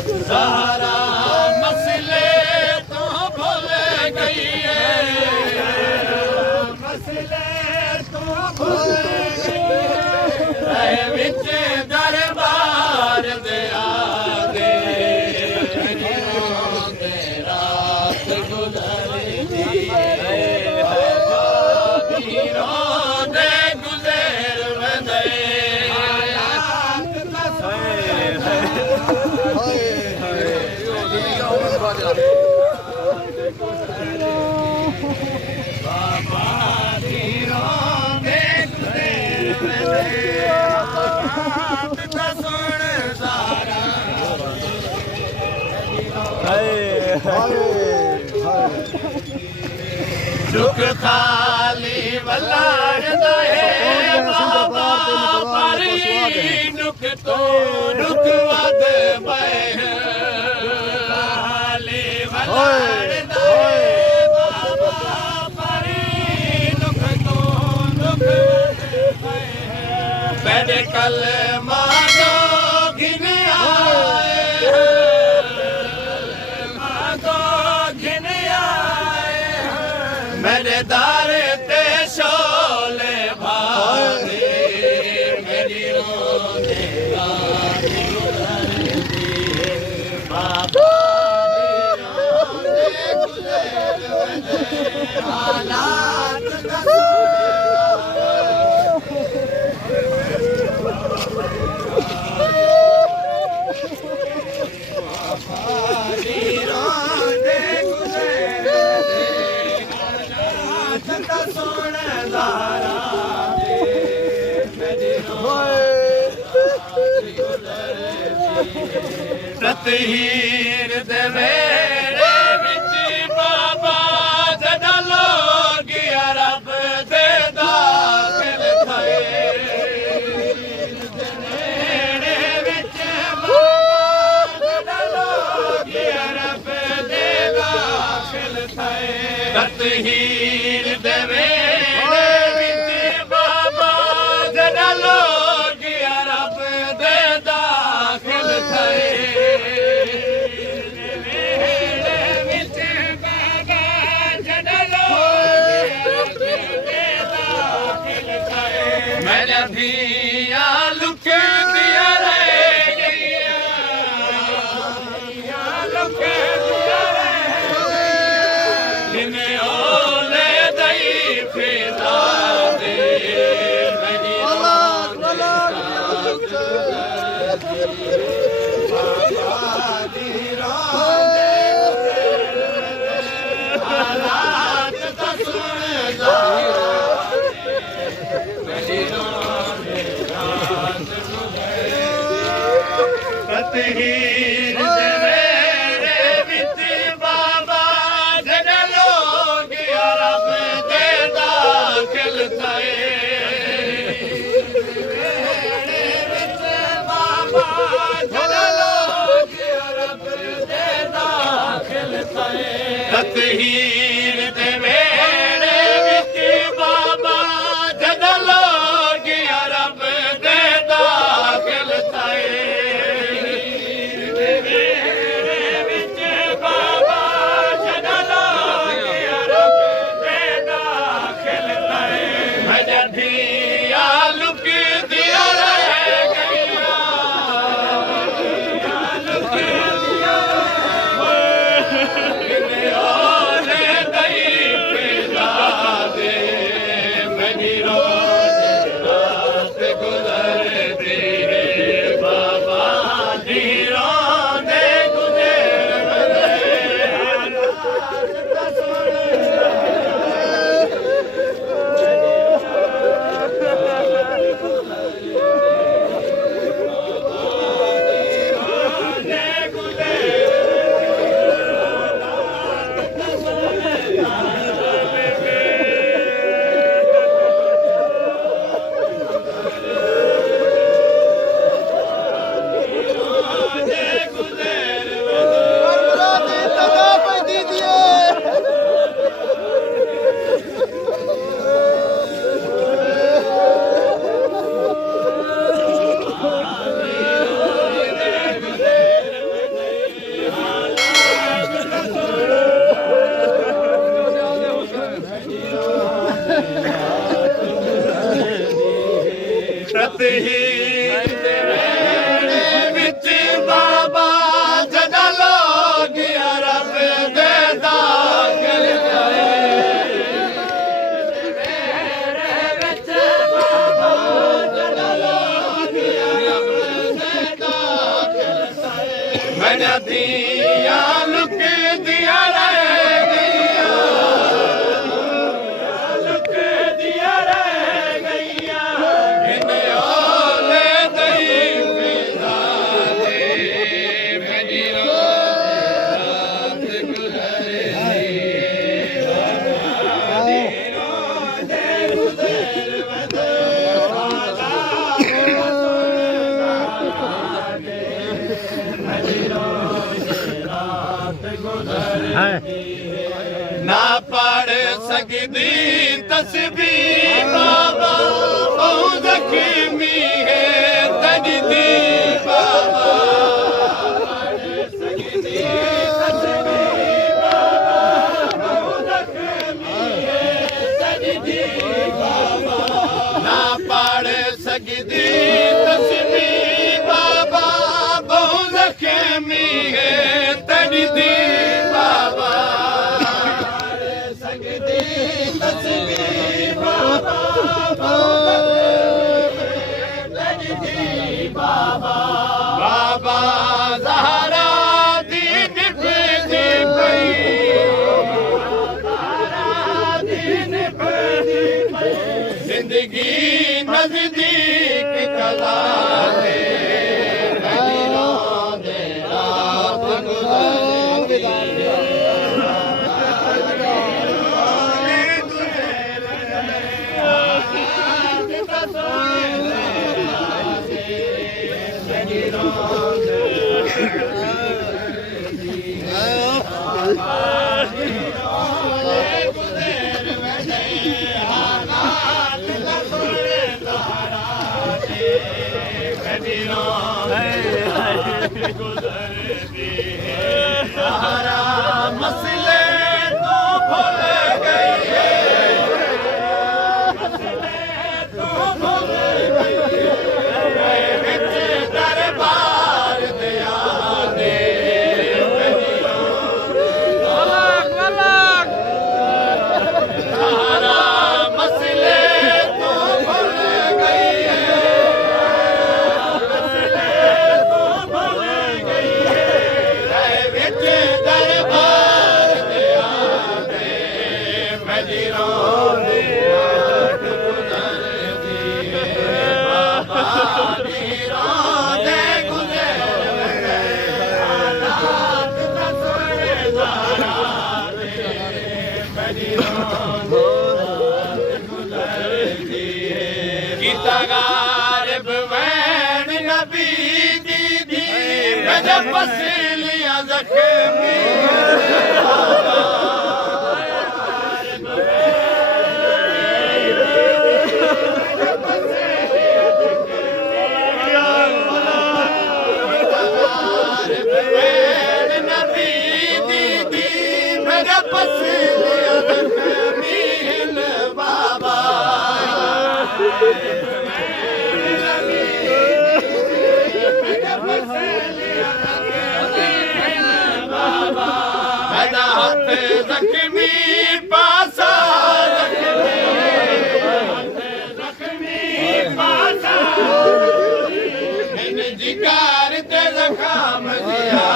सहारा मसले तो भूल गई है, मसले तो भूल गई है, विच दरबार दे आगे रात गुजरती है, दे गुजर वंदे दुख खाली वलाड़दा है बाबा परी दुख तो दुख वध बह खाली वलाड़दा है बाबा परी दुख तो दुख वध बह मेरे कल मानो घिन आए मानो घिन आए मेरे दारे ते शोले भागे मेरी रोने गुजरती है बाबा हालात हीर दे मेरे विच बाबा जदा लोग रब दे दाखिल थे मेरे विच बाबा जदा लोग रब दे दाखिल थे हीर दे मेरे विच बाबा जदा लोग रब दे दाखिल थे मैंने भी लुक दिया रह गया लुक दिया रह जिन्हें ओले दई फिदा दे मेरी हालात तो सुन हीर दे मेरे विच बाबा जद लोग रब दे दाखिल थे मेरे विच बाबा जद लोग रब दे दाखिल थे हीर दे मेरे विच बाबा जद लोग रब दे दाखिल थे Oh ਸਾਡਾ ਧੀਆਂ ਲੁਕਦੀਆਂ ਰਹਿ ਗਈਆਂ ਲੁਕਦੀਆਂ ਰਹਿ ਗਈਆਂ ਕਿੰਨੇ ਔਲੇ ਦਈ ਫਿਜ਼ਾ ਦੇ ਮੇਰੀ ਰਾਤ ਗੁਜ਼ਰੇ ना पढ़ सकती तस्बीह बाबा बहुत जख्मी है तजदी बाबा पढ़ सकती तस्बीह बाबा बहुत जख्मी है तजदी बाबा ना पढ़ सकती तस्बीह बाबा बहुत जख्मी है तजदी बाबा ज़हरा दी निभदी पई ज़िंदगी नज़दीक कला दे रात मसले तो भूल गई दरबार दिया दे मसले तो भूल गई दरबार दिया दे मेरी रात गुज़रती है बाबा दी रात गुज़रती हालात दा सुन ज़हरा दे मेरी रात गुज़रती है कीता गालिब वैन नबी दी मैं पसलियां ज़ख्मी ज़ख्मी पासा ज़ख्मी पासा इन जिगर ते ज़ख़म दिया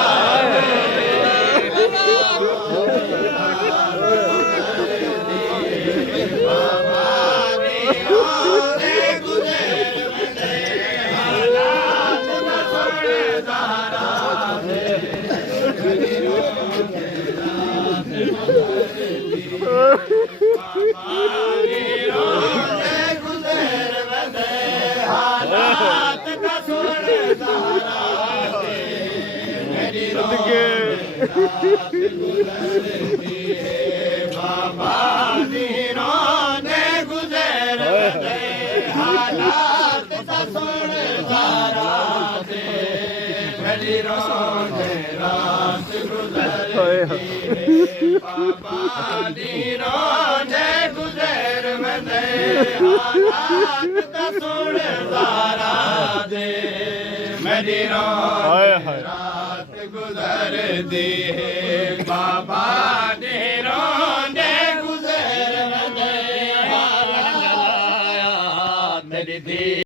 बाबा दीनों ने गुज़र हालात दा सुन ज़हरा दे मेरी रात गुज़रती बाबा दीनों ने गुज़र हालात दा सुन ज़हरा दे मेरी रात गुज़रती है बाबा